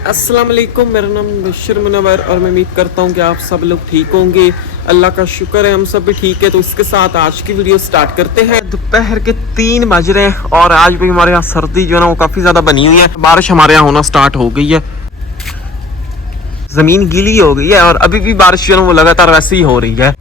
अस्सलाम वालेकुम, मेरा नाम बशीर मुनव्वर और मैं उम्मीद करता हूँ कि आप सब लोग ठीक होंगे। अल्लाह का शुक्र है हम सब भी ठीक है। तो इसके साथ आज की वीडियो स्टार्ट करते हैं। दोपहर के 3 बज रहे हैं और आज भी हमारे यहाँ सर्दी जो है ना वो काफ़ी ज़्यादा बनी हुई है। बारिश हमारे यहाँ होना स्टार्ट हो गई है, ज़मीन गीली हो गई है और अभी भी बारिश जो है वो लगातार वैसे ही हो रही है।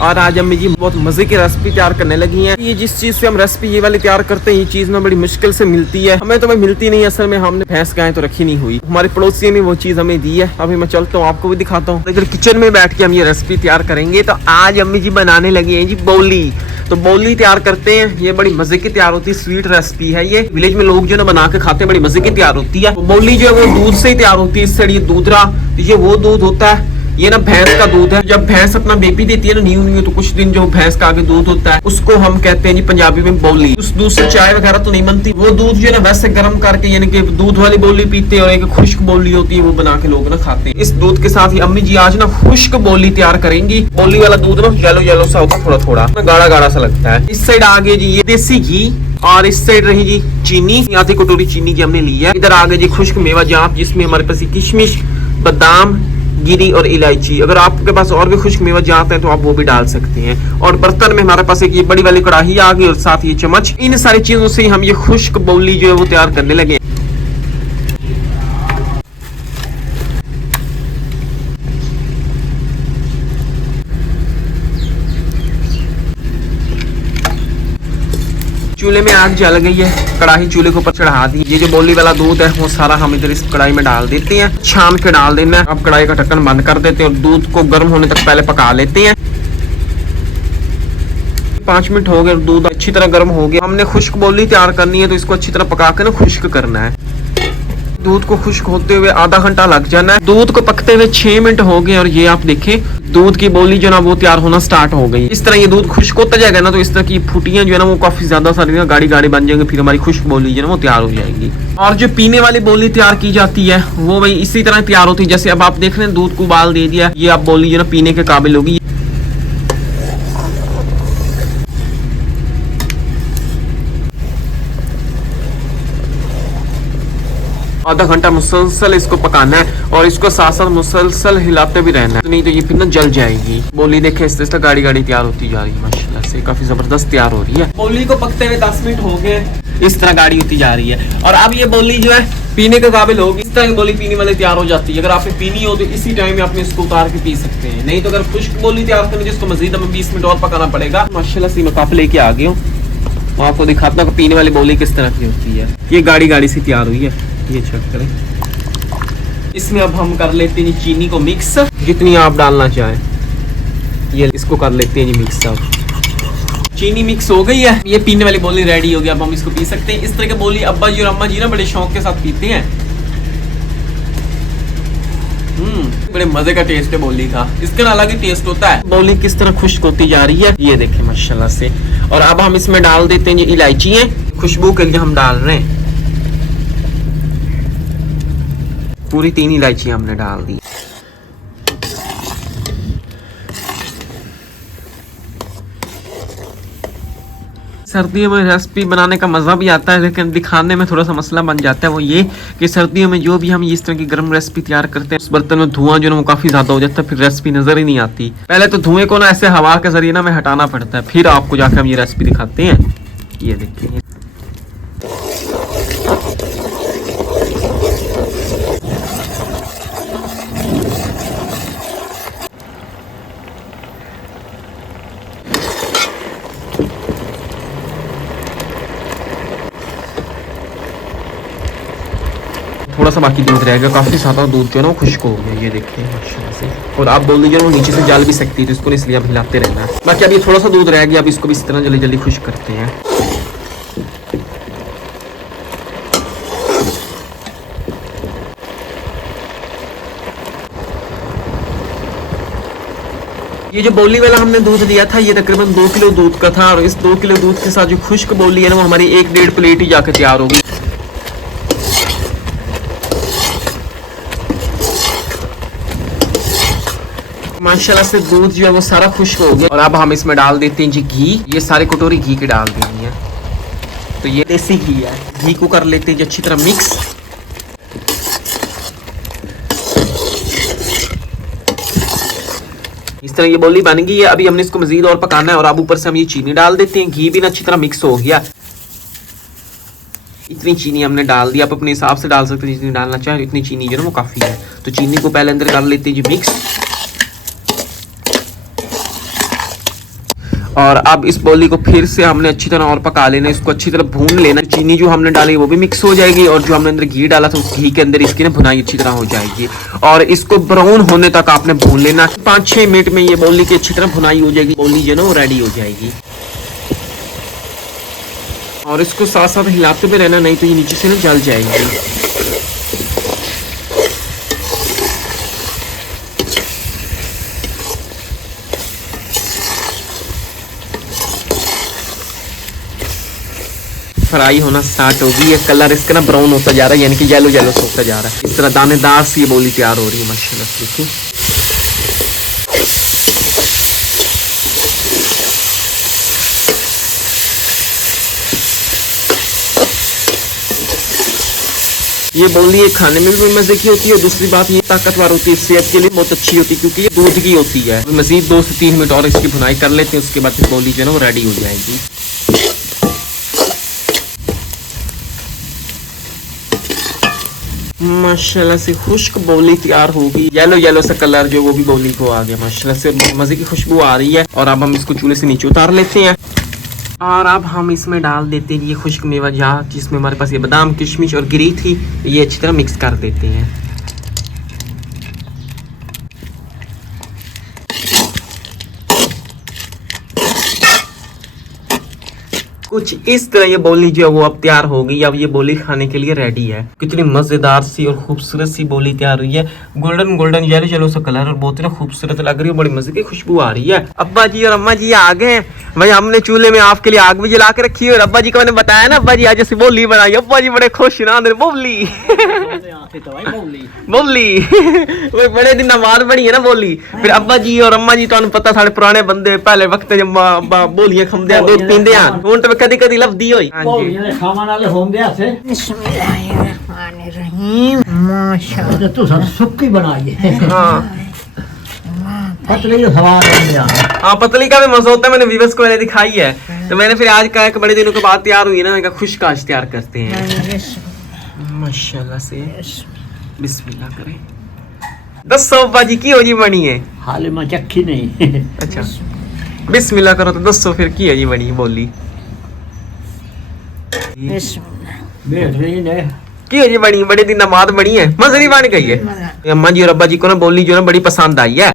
और आज अम्मी जी बहुत मजे की रेसिपी तैयार करने लगी हैं। ये जिस चीज से हम रेसिपी ये वाली तैयार करते हैं ये चीज ना बड़ी मुश्किल से मिलती है। हमें तो भाई मिलती नहीं है, असल में हमने भैंस गाय तो रखी नहीं हुई। हमारे पड़ोसी ने वो चीज हमें दी है। अभी मैं चलता हूँ, आपको भी दिखाता हूँ। इधर किचन में बैठ के हम ये रेसिपी तैयार करेंगे। तो आज अम्मी जी बनाने लगी है जी बोली। तो बोली तैयार करते हैं। ये बड़ी मजे की तैयार होती है, स्वीट रेसिपी है। ये विलेज में लोग जो ना बना के खाते हैं, बड़ी मजे की तैयार होती है। बोली जो है वो दूध से ही तैयार होती है। इससे ये दूध रहा, ये वो दूध होता है, ये ना भैंस का दूध है। जब भैंस अपना बेबी देती है ना न्यू तो कुछ दिन जो भैंस का आगे दूध होता है उसको हम कहते हैं जी पंजाबी में बोली। उस दूध से चाय वगैरह तो नहीं बनती। वो दूध जो है ना वैसे गर्म करके यानी कि दूध वाली बोली पीते हैं और एक खुश्क बोली होती है वो बना के लोग ना खाते हैं। इस दूध के साथ ही अम्मी जी आज ना खुश्क बोली तैयार करेंगी। बोली वाला दूध ना येलो येलो सा होता है, थोड़ा थोड़ा गाढ़ा गाढ़ा सा लगता है। इस साइड आगे जी ये देसी घी और इस साइड रही जी चीनी, आधी कटोरी चीनी की हमने ली है। इधर आगे जी खुश्क मेवा जाप जिसमें हमारे पास किशमिश, बादाम, गिरी और इलायची। अगर आपके पास और भी खुश्क मेवा जाते हैं तो आप वो भी डाल सकते हैं। और बर्तन में हमारे पास एक ये बड़ी वाली कढ़ाई आ गई और साथ ये चम्मच। इन सारी चीजों से हम ये खुश्क बोली जो है वो तैयार करने लगे। चूल्हे में आग जल गई है, कढ़ाई चूल्हे के ऊपर चढ़ा दी। ये जो बोली वाला दूध है वो सारा हम इधर इस कढ़ाई में डाल देते हैं। छान के डाल देना है। अब कढ़ाई का ढक्कन बंद कर देते हैं और दूध को गर्म होने तक पहले पका लेते हैं। 5 मिनट हो गए, दूध अच्छी तरह गर्म हो गया। हमने खुश्क बोली तैयार करनी है तो इसको अच्छी तरह पका के ना खुश्क करना है। दूध को खुश्क होते हुए आधा घंटा लग जाना है। दूध को पकते हुए 6 मिनट हो गए और ये आप देखें दूध की बोली जो ना वो तैयार होना स्टार्ट हो गई। इस तरह ये दूध खुश्क होता जाएगा ना तो इस तरह की फुटियां जो है ना वो काफी ज्यादा सारी ना गाढ़ी गाढ़ी बन जाएंगी। फिर हमारी खुश्क बोली जो है ना वो तैयार हो जाएगी। और जो पीने वाली बोली तैयार की जाती है वो भाई इसी तरह तैयार होती है। जैसे अब आप देख रहे हैं दूध को उबाल दे दिया, ये आप बोली जो ना पीने के काबिल होगी। आधा घंटा मुसलसल इसको पकाना है और इसको साथ साथ मुसलसल हिलाते भी रहना है, नहीं तो ये फिर ना जल जाएगी। बोली देखे इस तरह गाढ़ी गाढ़ी तैयार होती जा रही है, माशाल्लाह से काफी जबरदस्त तैयार हो रही है। बोली को पकते हुए 10 मिनट हो गए, इस तरह गाढ़ी होती जा रही है। और अब ये बोली जो है पीने के काबिल होगी। इस तरह की बोली पीने वाले तैयार हो जाती है। अगर आपने पीनी हो तो इसी टाइम में आपने इसको उतार के पी सकते हैं, नहीं तो अगर खुश्क बोली तैयार करनी जिसको मजीद हमें 20 मिनट और पकाना पड़ेगा। माशाल्लाह से मैं काफी लेके आ गई हूँ, मैं आपको दिखाता हूँ पीने वाली बोली किस तरह की होती है। ये गाढ़ी गाढ़ी सी तैयार हुई है, ये चेक करें। इसमें अब हम कर लेते हैं चीनी को मिक्स, जितनी आप डालना चाहें। ये इसको कर लेते हैं जी मिक्स। अब चीनी मिक्स हो गई है, ये पीने वाली बोली रेडी हो गई। अब हम इसको पी सकते हैं। इस तरह की बोली अब्बा जी और अम्मा जी ना बड़े शौक के साथ पीते हैं। बड़े मजे का टेस्ट है बोली का, इसका अलग ही टेस्ट होता है। बोली किस तरह खुश्क होती जा रही है ये देखें माशाल्लाह से। और अब हम इसमें डाल देते हैं ये इलायची है, खुशबू के लिए हम डाल रहे हैं। पूरी 3 इलायची हमने डाल दी। सर्दियों में रेसिपी बनाने का मज़ा भी आता है, लेकिन दिखाने में थोड़ा सा मसला बन जाता है। वो ये कि सर्दियों में जो भी हम इस तरह की गर्म रेसिपी तैयार करते हैं उस बर्तन में धुआं जो है वो काफ़ी ज़्यादा हो जाता है, फिर रेसिपी नज़र ही नहीं आती। पहले तो धुएं को ना ऐसे हवा के जरिए ना हमें हटाना पड़ता है, फिर आपको जाकर हम ये रेसिपी दिखाते हैं। ये देखिए थोड़ा सा बाकी दूध रह गया, काफी ज्यादा दूध जो है ना वो खुश्क हो गया। ये देखिए माशाल्लाह से। और आप बोल दीजिए वो नीचे से जल भी सकती है तो इसको इसलिए आप हिलाते रहना है। बाकी अभी थोड़ा सा दूध रह गया, अब इसको भी इस तरह जल्दी जल्दी खुश्क करते हैं। ये जो बोली वाला हमने दूध दिया था ये तकरीबन 2 किलो दूध का था और इस 2 किलो दूध के साथ जो खुश्क बोली है ना वो हमारी 1-1.5 प्लेट ही जाके तैयार होगी। माशाल्लाह से दूध जो है वो सारा खुश्क हो गया और अब हम इसमें डाल देते हैं जी घी। ये सारी कटोरी घी की डाल देनी है। तो ये देसी घी है, घी को कर लेते हैं जी अच्छी तरह मिक्स। इस तरह ये बोली बन गई है। अभी हमने इसको मजीद और पकाना है और अब ऊपर से हम ये चीनी डाल देते हैं। घी भी ना अच्छी तरह मिक्स हो गया। इतनी चीनी हमने डाल दी, आप अपने हिसाब से डाल सकते हैं जितनी डालना चाहे। इतनी चीनी जो है वो काफ़ी है। तो चीनी को पहले अंदर कर लेते हैं जी मिक्स। और अब इस बोली को फिर से हमने अच्छी तरह और पका लेना, इसको अच्छी तरह भून लेना। चीनी जो हमने डाली वो भी मिक्स हो जाएगी और जो हमने अंदर घी डाला था उस घी के अंदर इसकी ना भुनाई अच्छी तरह हो जाएगी और इसको ब्राउन होने तक आपने भून लेना। 5-6 मिनट में ये बोली की अच्छी तरह भुनाई हो जाएगी। बोली जो है ना वो रेडी हो जाएगी और इसको साथ साथ हिलाते भी रहना, नहीं तो ये नीचे से ना जल जाएगी। फ्राई होना स्टार्ट होगी। ये कलर इसका ना ब्राउन होता जा रहा है, यानी कि येलो येलो होता जा रहा है। इस तरह दानेदार सी ये बोली तैयार हो रही है माशाल्लाह से। देखिए ये बोली ये खाने में भी बड़ी मजे की होती है और दूसरी बात ये ताकतवर होती है, सेहत के लिए बहुत अच्छी होती है क्योंकि ये दूध की होती है। मजीद 2 से 3 मिनट और इसकी भुनाई कर लेते हैं, उसके बाद बोली जो है ना वो रेडी हो जाएगी। माशाल्लाह से खुश्क बोली तैयार होगी। येलो येलो सा कलर जो वो भी बोली को आ गया। माशाल्लाह से मजे की खुशबू आ रही है और अब हम इसको चूल्हे से नीचे उतार लेते हैं और अब हम इसमें डाल देते हैं ये खुश्क मेवा जहाँ जिसमें हमारे पास ये बादाम किशमिश और गिरी थी, ये अच्छी तरह मिक्स कर देते हैं। कुछ इस तरह ये बोली जो है वो अब तैयार हो गई। अब ये बोली खाने के लिए रेडी है। कितनी मजेदार सी और खूबसूरत सी बोली तैयार हुई है। गोल्डन गोल्डन येलो येलो सा कलर और बहुत ही खूबसूरत लग रही है। बड़ी मजे की खुशबू आ रही है। अब्बा जी और अम्मा जी आ गए भाई। हमने चूल्हे में आपके लिए आग भी जला के रखी है और अब्बा जी को मैंने बताया ना, अब्बा जी आज ऐसी बोली बनाई। अब्बा जी बड़े खुश ना बोली बोली वो बड़े दिन बाद बनी है ना बोली। फिर अब्बा जी और अम्मा जी तो पता साढ़े पुराने बंदे पहले वक्त जब बोलियां खमदे दूध पींदे हूं तो कदी कदी लभदी होई। खाने वाले होंगे ऐसे। बिस्मिल्लाहिर्रहमानिर्रहीम। माशाअल्लाह तो सब सुक्की बनाई है। हां पतली का सवाल है। हां पतली का भी मजा होता है। मैंने व्यूअर्स को मैंने दिखाई है तो मैंने फिर आज कहा कि बड़े दिनों के बाद तैयार हुई है ना, मैंने कहा खुश्क आज तैयार करते हैं। माशाल्लाह से बिस्मिल्लाह करें। दसो अब्बा जी की हो जी बनी है? हाले में चखी नहीं। अच्छा बिस्मिल्लाह करो तो दसो फिर की है जी बनी बोली? बेहतरीन है। की जी बनी, बड़े दिन बाद बनी है, मजे नहीं बन गई है। अम्मा जी और अब्बा जी को ना बोली जो ना बड़ी पसंद आई है।